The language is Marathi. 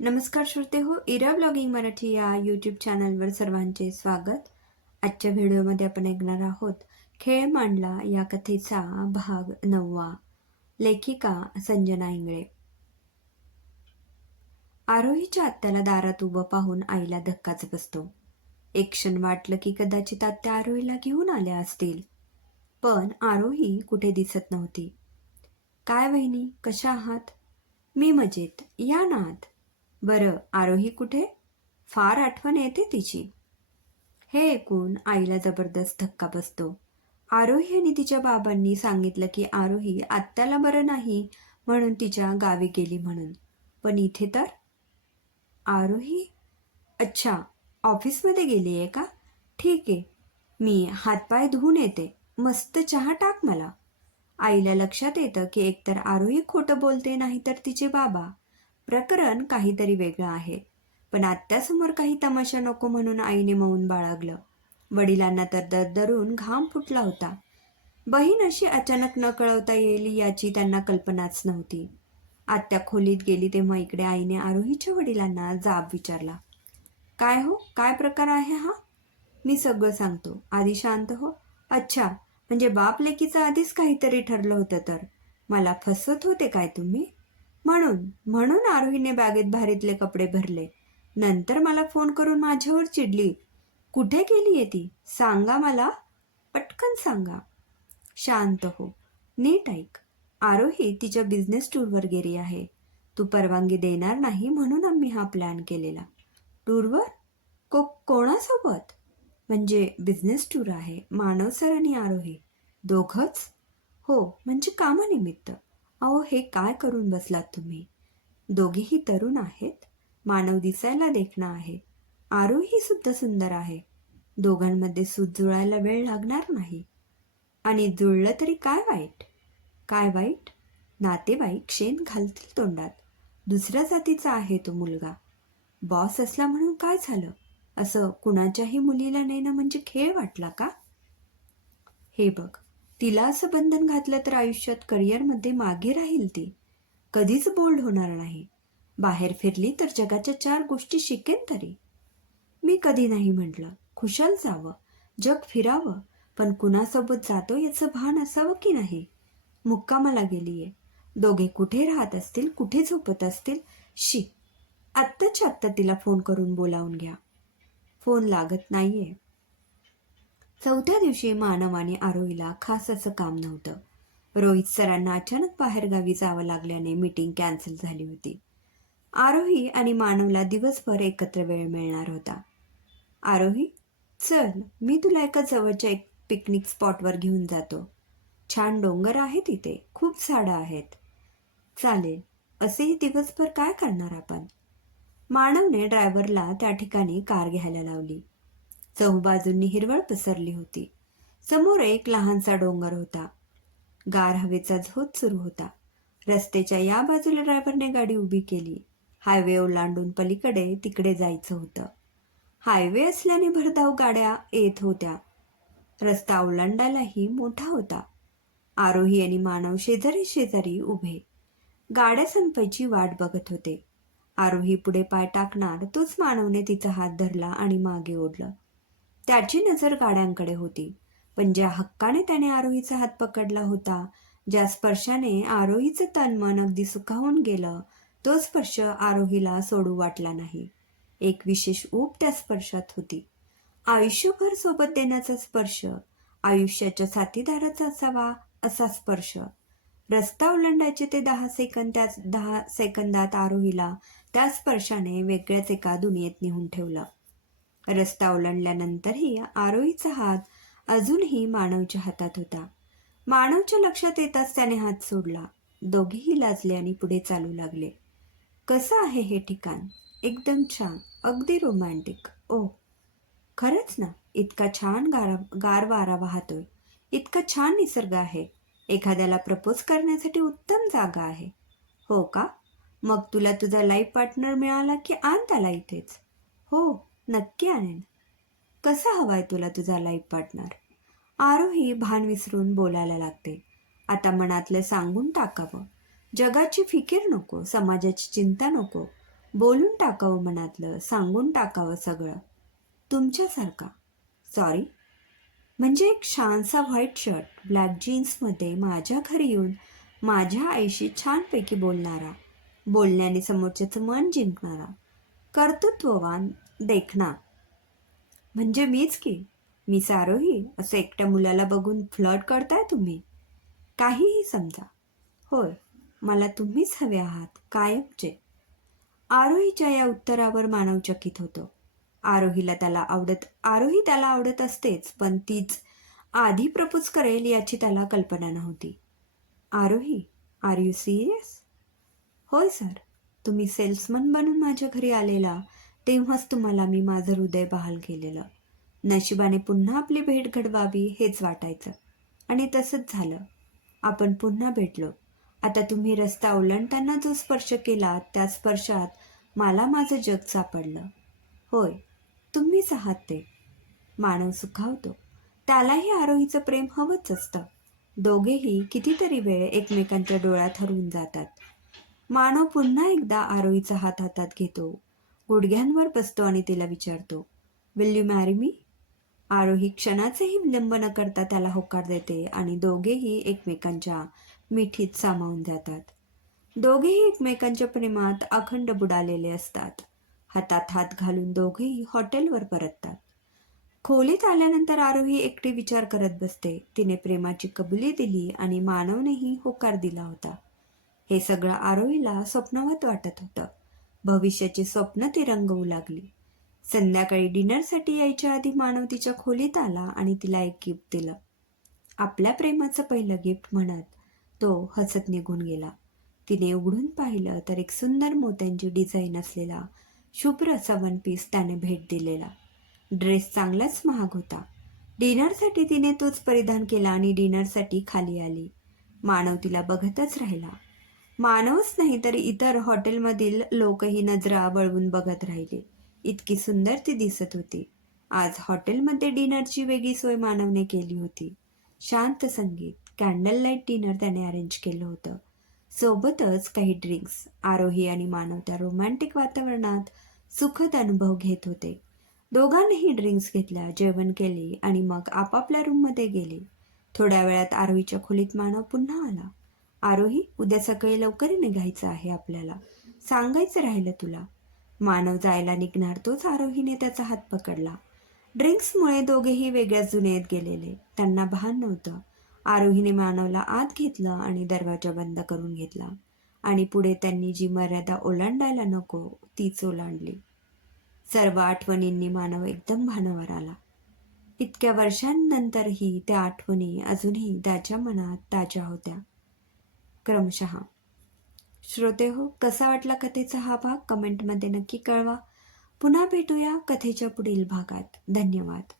नमस्कार श्रोते हो, इरा ब्लॉगिंग मराठी या यूट्यूब चॅनलवर सर्वांचे स्वागत. आजच्या व्हिडिओमध्ये आपण ऐकणार आहोत खेळ मांडला या कथेचा भाग 9. लेखिका संजना इंगळे. आरोहीच्या आत्याला दारात उभं पाहून आईला धक्काच बसतो. एक क्षण वाटलं की कदाचित आत्या आरोहीला घेऊन आल्या असतील, पण आरोही कुठे दिसत नव्हती. काय वहिनी, कशा आहात? मी मजेत, या ना आत. बरं, आरोही कुठे? फार आठवण येते तिची. हे ऐकून आईला जबरदस्त धक्का बसतो. आरोही आणि तिच्या बाबांनी सांगितलं की आरोही आत्याला बरं नाही म्हणून तिच्या गावी गेली म्हणून. पण इथे तर आरोही, अच्छा, ऑफिसमध्ये गेली आहे का? ठीक आहे, मी हातपाय धुवून येते. मस्त चहा टाक मला. आईला लक्षात येतं की एकतर आरोही खोटं बोलते, नाहीतर तिचे बाबा. प्रकरण काहीतरी वेगळं आहे. पण आत्यासमोर काही तमाशा नको म्हणून आईने मौन बाळगलं. वडिलांना तर दरदरून घाम फुटला होता. बहीण अशी अचानक न कळवता येईल याची त्यांना कल्पनाच नव्हती. आत्या खोलीत गेली तेव्हा इकडे आईने आरोहीच्या वडिलांना जाब विचारला. काय हो, काय प्रकार आहे हा? मी सगळं सांगतो, आधी शांत हो. अच्छा, म्हणजे बाप लेकीचं आधीच काहीतरी ठरलं होतं तर मला फसवत होते काय तुम्ही? म्हणून म्हणून आरोहीने बॅगेत भारीतले कपडे भरले. नंतर मला फोन करून माझ्यावर चिडली. कुठे गेलीये ती? सांगा मला, पटकन सांगा. शांत हो, नीट ऐक. आरोही तिच्या बिझनेस टूरवर गेली आहे. तू परवानगी देणार नाही म्हणून आम्ही हा प्लॅन केलेला. टूरवर? कोणासोबत? म्हणजे बिझनेस टूर आहे. मानव सर आणि आरोही दोघंच? हो, म्हणजे कामानिमित्त. अहो, हे काय करून बसलात तुम्ही? दोघेही तरुण आहेत. मानव दिसायला देखणा आहे, आरोही सुद्धा सुंदर आहे. दोघांमध्ये सूत जुळायला वेळ लागणार नाही. आणि जुळलं तरी काय वाईट? काय वाईट? नातेवाईक शेण घालतील तोंडात. दुसऱ्या जातीचा आहे तो मुलगा. बॉस असला म्हणून काय झालं? असं कुणाच्याही मुलीला नेणं म्हणजे खेळ वाटला का? हे बघ, तिला असं बंधन घातलं तर आयुष्यात करिअरमध्ये मागे राहील ती. कधीच बोल्ड होणार नाही. बाहेर फिरली तर जगाच्या 4 गोष्टी शिकेन तरी. मी कधी नाही म्हटलं. खुशाल जावं, जग फिरावं, पण कुणासोबत जातो याचं भान असावं की नाही. मुक्कामाला गेलीये. दोघे कुठे राहत असतील, कुठे झोपत असतील? शी, आत्ताच्या आत्ता तिला फोन करून बोलावून घ्या. फोन लागत नाहीये. 4थ्या दिवशी मानव आणि आरोहीला खास असं काम नव्हतं. रोहित सरांना अचानक बाहेरगावी जावं लागल्याने मीटिंग कॅन्सल झाली होती. आरोही आणि मानवला दिवसभर एकत्र वेळ मिळणार होता. आरोही, चल, मी तुला एका जवळच्या एक पिकनिक स्पॉटवर घेऊन जातो. छान डोंगर आहे तिथे, खूप झाडं आहेत. चालेल. असेही दिवसभर काय करणार आपण? मानवने ड्रायव्हरला त्या ठिकाणी कार घ्यायला लावली. चहूबाजूंनी हिरवळ पसरली होती. समोर एक लहानसा डोंगर होता. गार हवेचा झोत सुरू होता. रस्त्याच्या या बाजूला ड्रायव्हरने गाडी उभी केली. हायवे ओलांडून पलीकडे तिकडे जायचं होतं. हायवे असल्याने भरधाव गाड्या येत होत्या. रस्ता ओलांडायलाही मोठा होता. आरोही आणि मानव शेजारी शेजारी उभे गाड्या संपायची वाट बघत होते. आरोही पुढे पाय टाकणार तोच मानवने तिचा हात धरला आणि मागे ओढलं. त्याची नजर गाड्यांकडे होती, पण ज्या हक्काने त्याने आरोहीचा हात पकडला होता, ज्या स्पर्शाने आरोहीचं तन मन अगदी सुखावून गेलं, तो स्पर्श आरोहीला सोडू वाटला नाही. एक विशेष ऊब त्या स्पर्शात होती. आयुष्यभर सोबत देण्याचा स्पर्श, आयुष्याच्या साथीदाराचा असावा असा स्पर्श. रस्ता ओलांडायचे ते 10 सेकंद, त्या 10 सेकंदात आरोहीला त्या स्पर्शाने वेगळ्याच एका दुनियेत नेऊन ठेवलं. रस्ता ओलांडल्यानंतरही आरोहीचा हात अजूनही मानवच्या हातात होता. मानवच्या लक्षात येताच त्याने हात सोडला. दोघेही लाजले आणि पुढे चालू लागले. कसं आहे हे ठिकाण? एकदम छान, अगदी रोमॅन्टिक. ओ, खरंच ना, इतका छान गार वारा वाहतोय. इतका छान निसर्ग आहे. एखाद्याला प्रपोज करण्यासाठी उत्तम जागा आहे. हो का? मग तुला तुझा लाईफ पार्टनर मिळाला की आण त्याला इथेच. हो, नक्की आणेन. कसा हवाय तुला तुझा लाईफ पार्टनर? आरोही भान विसरून बोलायला लागते. आता मनातलं सांगून टाकावं. जगाची फिकीर नको, समाजाची चिंता नको. बोलून टाकावं मनातलं, सांगून टाकावं सगळं. तुमच्यासारखा. सॉरी. म्हणजे एक छानसा व्हाईट शर्ट, ब्लॅक जीन्समध्ये माझ्या घरी येऊन माझ्या आईशी छानपैकी बोलणारा, बोलण्याने समोरच्याचं मन जिंकणारा, कर्तृत्ववान देखणा. म्हणजे मीच की. मिस आरोही असं एकट्या मुलाला बघून फ्लर्ट करताय तुम्ही? काहीही समजा. होय, मला तुम्हीच हवे आहात, कायमचे. आरोहीच्या या उत्तरावर मानव चकित होतो. आरोही त्याला आवडत असतेच, पण तीच आधी प्रपोज करेल याची त्याला कल्पना नव्हती. आरोही, आर यू सिरियस? होय सर. तुम्ही सेल्समन बनून माझ्या घरी आलेला तेव्हाच तुम्हाला मी माझं हृदय बहाल केलेलं. नशिबाने पुन्हा आपली भेट घडवावी हेच वाटायचं. आणि तसंच झालं. आपण पुन्हा भेटलो. आता तुम्ही रस्ता ओलांडताना जो स्पर्श केला त्या स्पर्शात मला माझं जग सापडलं. होय, तुम्हीच आहात ते. मानव सुखावतो. त्यालाही आरोहीचं प्रेम हवंच असतं. दोघेही कितीतरी वेळ एकमेकांच्या डोळ्यात हरवून जातात. मानव पुन्हा एकदा आरोहीचा हात हातात घेतो, गुडघ्यांवर बसतो आणि तिला विचारतो, विल यू मॅरी मी? आरोही क्षणाचेही विलंब न करता त्याला होकार देते आणि दोघेही एकमेकांच्या मिठीत सामावून जातात. दोघेही एकमेकांच्या प्रेमात अखंड बुडालेले असतात. हातात हात घालून दोघेही हॉटेलवर परततात. खोलीत आल्यानंतर आरोही एकटी विचार करत बसते. तिने प्रेमाची कबुली दिली आणि मानवनेही होकार दिला होता. हे सगळं आरोहीला स्वप्नवत वाटत होतं. भविष्याची स्वप्न ती रंगवू लागली. संध्याकाळी डिनरसाठी यायच्या आधी मानव तिच्या खोलीत आला आणि तिला एक गिफ्ट दिलं. आपल्या प्रेमाचं पहिलं गिफ्ट म्हणत तो हसत निघून गेला. तिने उघडून पाहिलं तर एक सुंदर मोत्यांची डिझाईन असलेला शुभ्र असा वन पीस त्याने भेट दिलेला. ड्रेस चांगलाच महाग होता. डिनरसाठी तिने तोच परिधान केला आणि डिनरसाठी खाली आली. मानव तिला बघतच राहिला. मानवच नाही तर इतर हॉटेलमधील लोकही नजरा वळवून बघत राहिले. इतकी सुंदर ती दिसत होती. आज हॉटेलमध्ये डिनरची वेगळी सोय मानवने केली होती. शांत संगीत, कॅन्डल लाईट डिनर त्याने अरेंज केलं होतं. सोबतच काही ड्रिंक्स. आरोही आणि मानव त्या रोमॅन्टिक वातावरणात सुखद अनुभव घेत होते. दोघांनीही ड्रिंक्स घेतल्या, जेवण केले आणि मग आपापल्या रूममध्ये गेले. थोड्या वेळात आरोहीच्या खोलीत मानव पुन्हा आला. आरोही, उद्या सकाळी लवकर निघायचं आहे आपल्याला. सांगायचं राहिलं तुला. मानव जायला निघणार तोच आरोहीने त्याचा हात पकडला. ड्रिंक्समुळे दोघेही वेगळ्याच दुनियेत गेलेले. त्यांना भान नव्हतं. आरोहीने मानवला आत घेतलं आणि दरवाजा बंद करून घेतला. आणि पुढे त्यांनी जी मर्यादा ओलांडायला नको तीच ओलांडली. सर्व आठवणींनी मानव एकदम भानावर आला. इतक्या वर्षांनंतरही त्या आठवणी अजूनही त्याच्या मनात ताज्या होत्या. क्रमशः. श्रोते हो, कसा वाटला कथेचा हा भाग कमेंटमध्ये नक्की कळवा. पुन्हा भेटूया कथेच्या पुढील भागात. धन्यवाद.